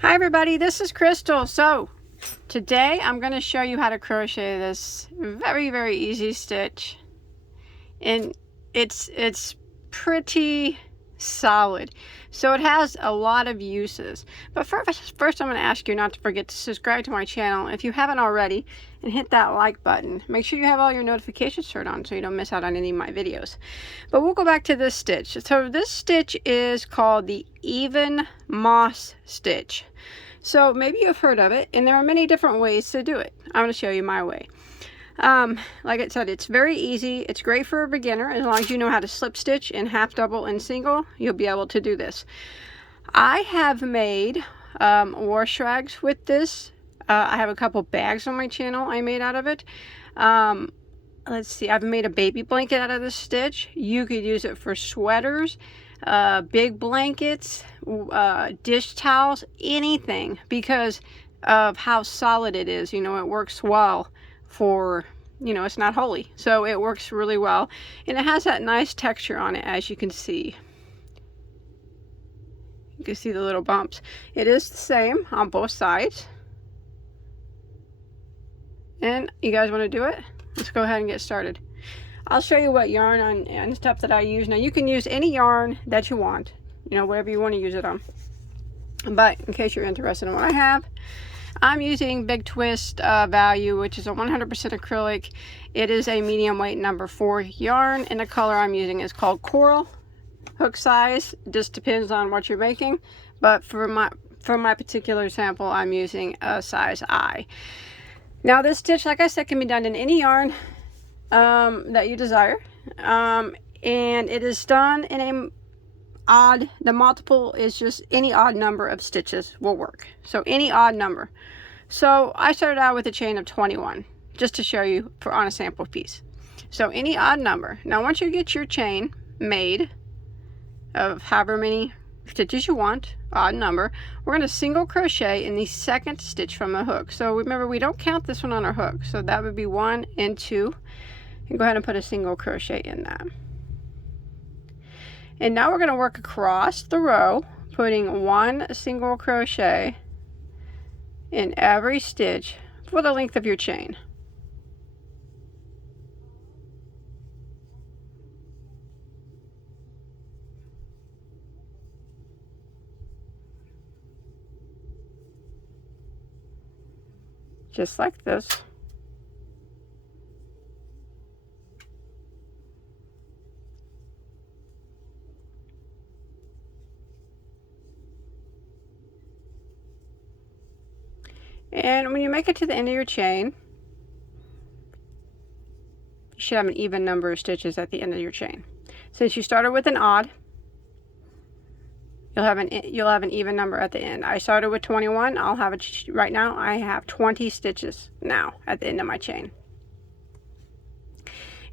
Hi everybody, this is Crystal. So today I'm going to show you how to crochet this very easy stitch, and it's pretty solid, so it has a lot of uses. But first I'm going to ask you not to forget to subscribe to my channel if you haven't already, and hit that like button. Make sure you have all your notifications turned on so you don't miss out on any of my videos. But we'll go back to this stitch. So this stitch is called the even moss stitch. So maybe you've heard of it, and there are many different ways to do it. I'm going to show you my way. Like I said, it's very easy. It's great for a beginner. As long as you know how to slip stitch in half, double, and single, you'll be able to do this. I have made wash rags with this. I have a couple bags on my channel I made out of it. Let's see, I've made a baby blanket out of this stitch. You could use it for sweaters, big blankets, dish towels, anything, because of how solid it is. You know, it works well for, you know, it's not holey, so it works really well, and it has that nice texture on it, as you can see. You can see the little bumps. It is the same on both sides. And you guys want to do it? Let's go ahead and get started. I'll show you what yarn and stuff that I use. Now you can use any yarn that you want, you know, whatever you want to use it on. But in case you're interested in what I have, I'm using Big Twist Value, which is a 100% acrylic. It is a medium weight number 4 yarn, and the color I'm using is called Coral. Hook size just depends on what you're making, but for my particular sample, I'm using a size I. Now this stitch, like I said, can be done in any yarn that you desire, and it is done in a odd, the multiple is just any odd number of stitches will work, so any odd number. So I started out with a chain of 21 just to show you on a sample piece. So any odd number. Now once you get your chain made of however many stitches you want, odd number, we're going to single crochet in the second stitch from the hook. So remember, we don't count this one on our hook, so that would be 1 and 2, and go ahead and put a single crochet in that. And now we're going to work across the row, putting 1 single crochet in every stitch for the length of your chain. Just like this. And when you make it to the end of your chain, you should have an even number of stitches at the end of your chain. Since you started with an odd, you'll have an even number at the end. I started with 21. I'll have it right now. I have 20 stitches now at the end of my chain.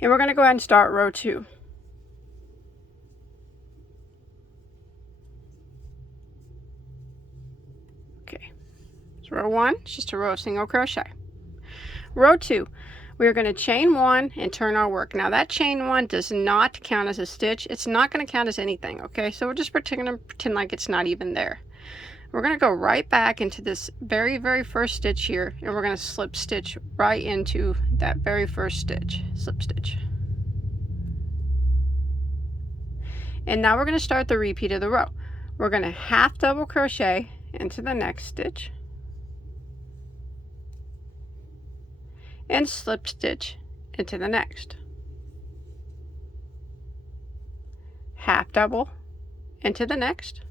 And we're going to go ahead and start row 2. Okay, so row 1 is just a row of single crochet. Row 2, we're going to chain 1 and turn our work. Now that chain 1 does not count as a stitch. It's not going to count as anything, okay? So we're just pretend like it's not even there. We're going to go right back into this very first stitch here, and we're going to slip stitch right into that very first stitch. Slip stitch. And now we're going to start the repeat of the row. We're going to half double crochet into the next stitch and slip stitch into the next. Half double into the next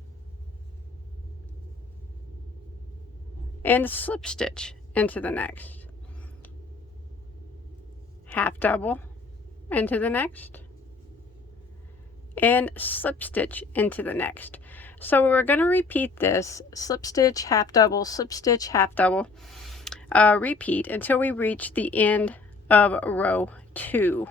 and slip stitch into the next. Half double into the next and slip stitch into the next. So we're going to repeat this slip stitch, half double, slip stitch, half double, repeat until we reach the end of row 2.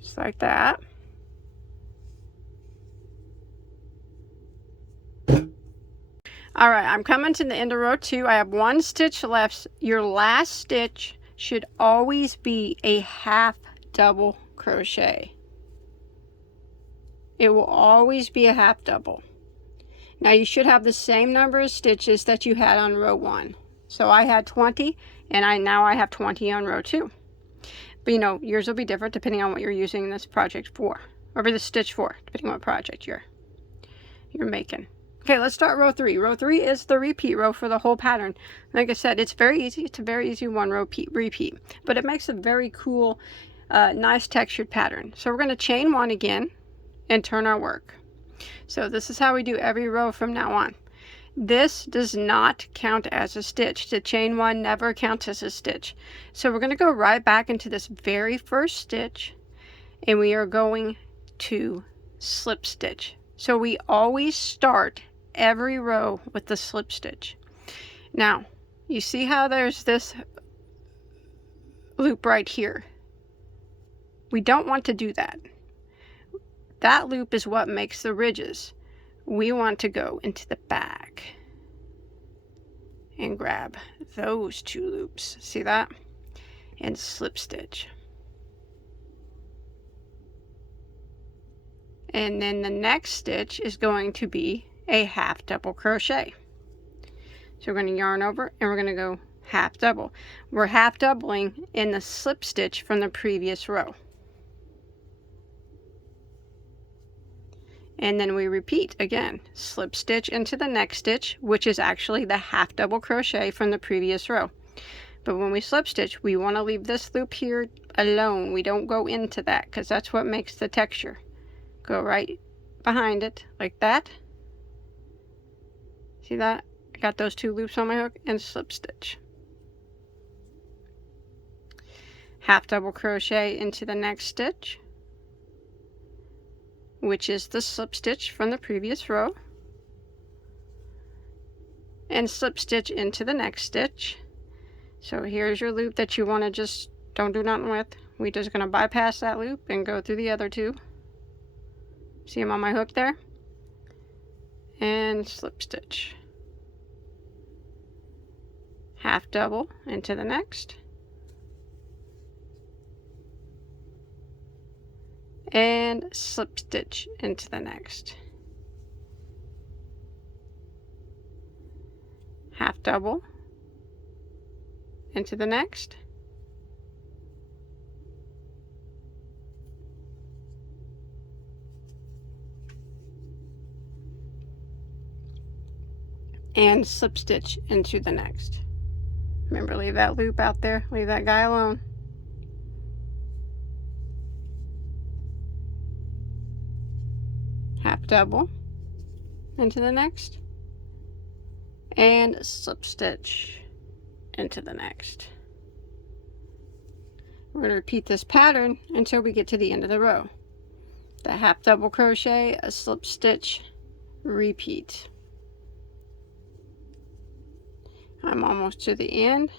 Just like that. All right, I'm coming to the end of row 2. I have 1 stitch left. Your last stitch should always be a half double crochet. It will always be a half double. Now you should have the same number of stitches that you had on row 1. So I had 20, and now I have 20 on row 2. But you know, yours will be different depending on what you're using this project for, or this stitch for, depending on what project you're making. Okay, let's start row 3. Row 3 is the repeat row for the whole pattern. Like I said, it's very easy. It's a very easy 1 row repeat, but it makes a very cool, nice textured pattern. So we're going to chain 1 again and turn our work. So this is how we do every row from now on. This does not count as a stitch. The chain 1 never counts as a stitch. So we're going to go right back into this very first stitch, and we are going to slip stitch. So we always start every row with the slip stitch. Now, you see how there's this loop right here? We don't want to do that. That loop is what makes the ridges. We want to go into the back and grab those 2 loops. See that? And slip stitch. And then the next stitch is going to be a half double crochet. So we're going to yarn over and we're going to go half double. We're half doubling in the slip stitch from the previous row. And then we repeat again, slip stitch into the next stitch, which is actually the half double crochet from the previous row. But when we slip stitch, we want to leave this loop here alone. We don't go into that because that's what makes the texture. Go right behind it like that. See that? I got those 2 loops on my hook, and slip stitch. Half double crochet into the next stitch, which is the slip stitch from the previous row, and slip stitch into the next stitch. So here's your loop that you want to just don't do nothing with. We're just going to bypass that loop and go through the other 2. See them on my hook there? And slip stitch. Half double into the next. And slip stitch into the next. Half double into the next. And slip stitch into the next. Remember, leave that loop out there. Leave that guy alone. Half double into the next, and slip stitch into the next. We're going to repeat this pattern until we get to the end of the row. The half double crochet, a slip stitch, repeat. I'm almost to the end.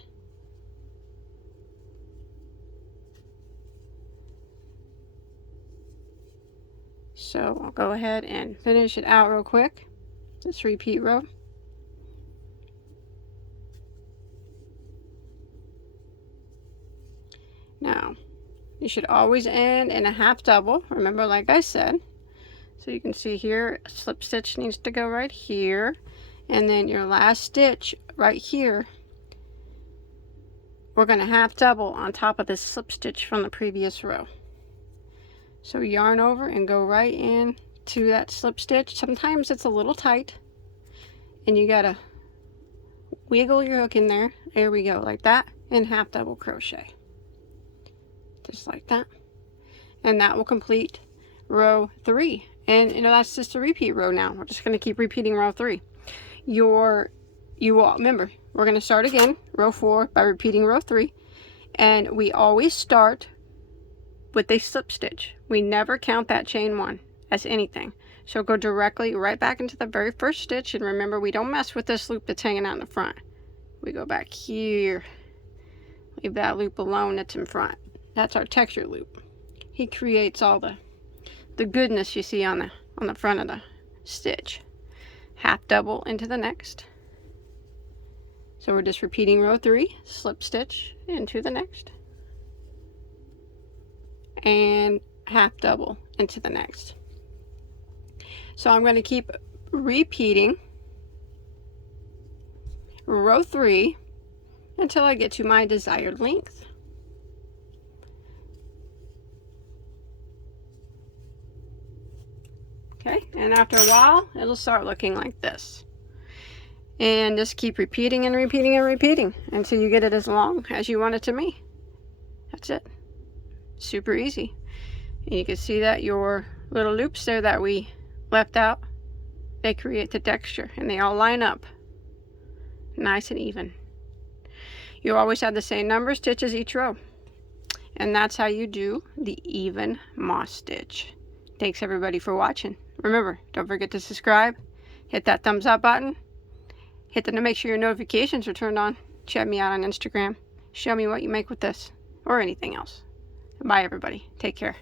So I'll go ahead and finish it out real quick, this repeat row. Now, you should always end in a half double, remember, like I said. So you can see here, a slip stitch needs to go right here, and then your last stitch right here, we're going to half double on top of this slip stitch from the previous row. So yarn over and go right in to that slip stitch. Sometimes it's a little tight and you gotta wiggle your hook in there. There we go, like that, and half double crochet. Just like that. And that will complete row 3. And you know, that's just a repeat row now. We're just gonna keep repeating row 3. You will remember, we're gonna start again, row 4, by repeating row 3. And we always start with a slip stitch. We never count that chain 1 as anything. So go directly right back into the very first stitch, and remember, we don't mess with this loop that's hanging out in the front. We go back here, leave that loop alone that's in front. That's our texture loop. He creates all the goodness you see on the front of the stitch. Half double into the next, So we're just repeating row 3, slip stitch into the next, and half double into the next. So I'm going to keep repeating row 3 until I get to my desired length. Okay, and after a while, it'll start looking like this. And just keep repeating and repeating and repeating until you get it as long as you want it to be. That's it. Super easy. And you can see that your little loops there that we left out, they create the texture and they all line up nice and even. You always have the same number of stitches each row. And that's how you do the even moss stitch. Thanks everybody for watching. Remember, don't forget to subscribe, hit that thumbs up button, hit the to make sure your notifications are turned on. Check me out on Instagram. Show me what you make with this or anything else. Bye everybody. Take care.